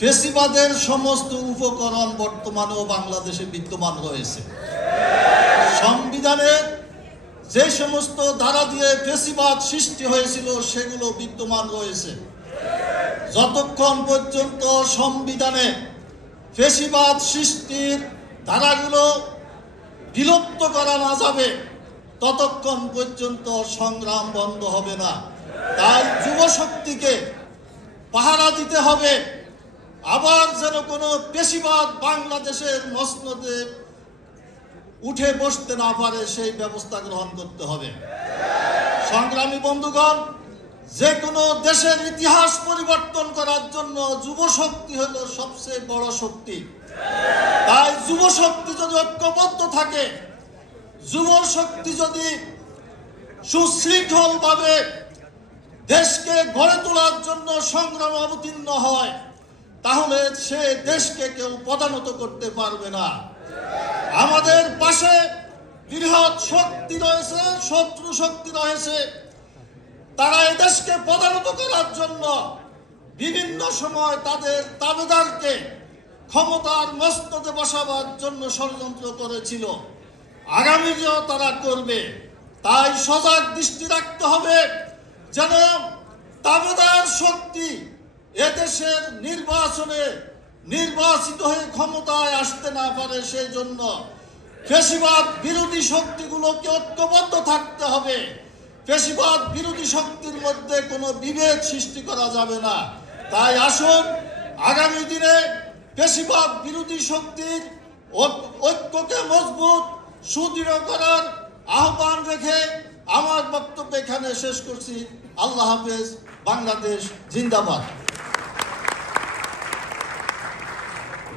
ফেসিবাদের সমস্ত উপকরণ বর্তমানেও বাংলাদেশে বিদ্যমান রয়েছে। সংবিধানের যে সমস্ত ধারা দিয়ে ফেসিবাদ সৃষ্টি হয়েছিল সেগুলো বিদ্যমান রয়েছে। যতক্ষণ পর্যন্ত সংবিধানে ফেসিবাদ সৃষ্টির ধারাগুলো বিলুপ্ত করা না যাবে ততক্ষণ পর্যন্ত সংগ্রাম বন্ধ হবে না। তাই যুব শক্তিকে পাহারা দিতে হবে, আবার যেন কোনো ফেসিবাদ বাংলাদেশের মসনদে উঠে বসতে না পারে সেই ব্যবস্থা গ্রহণ করতে হবে। সংগ্রামী বন্ধুগণ, যে কোনো দেশের ইতিহাস পরিবর্তন করার জন্য যুব শক্তি হলো সবচেয়ে বড় শক্তি। তাই যুব শক্তি যদি ঐক্যবদ্ধ থাকে, যুব শক্তি যদি সুশৃঙ্খলভাবে দেশকে গড়ে তোলার জন্য সংগ্রামে অবতীর্ণ হয়, তাহলে সে দেশকে কেউ পদানত করতে পারবে না। আমাদের পাশে বৃহৎ শক্তি রয়েছে, শত্রু শক্তি রয়েছে, তারা এই দেশকে পদানত করার জন্য বিভিন্ন সময় তাদের দাবিদারকে ক্ষমতার মস্তদে বসাবার জন্য ষড়যন্ত্র করেছিল, আগামীতেও তারা করবে। তাই সজাগ দৃষ্টি রাখতে হবে যেন দাবিদার শক্তি এদেশের নির্বাচনে নির্বাচিত হয়ে ক্ষমতায় আসতে না পারে। সেই জন্য ফেসিবাদ বিরোধী শক্তিগুলোকে ঐক্যবদ্ধ থাকতে হবে। ফেসিবাদ বিরোধী শক্তির মধ্যে কোনো বিভেদ সৃষ্টি করা যাবে না। তাই আসুন আগামী দিনে ফেসিবাদ বিরোধী শক্তির ঐক্যকে মজবুত সুদৃঢ় করার আহ্বান রেখে আমার বক্তব্য এখানে শেষ করছি। আল্লাহ হাফেজ। বাংলাদেশ জিন্দাবাদ।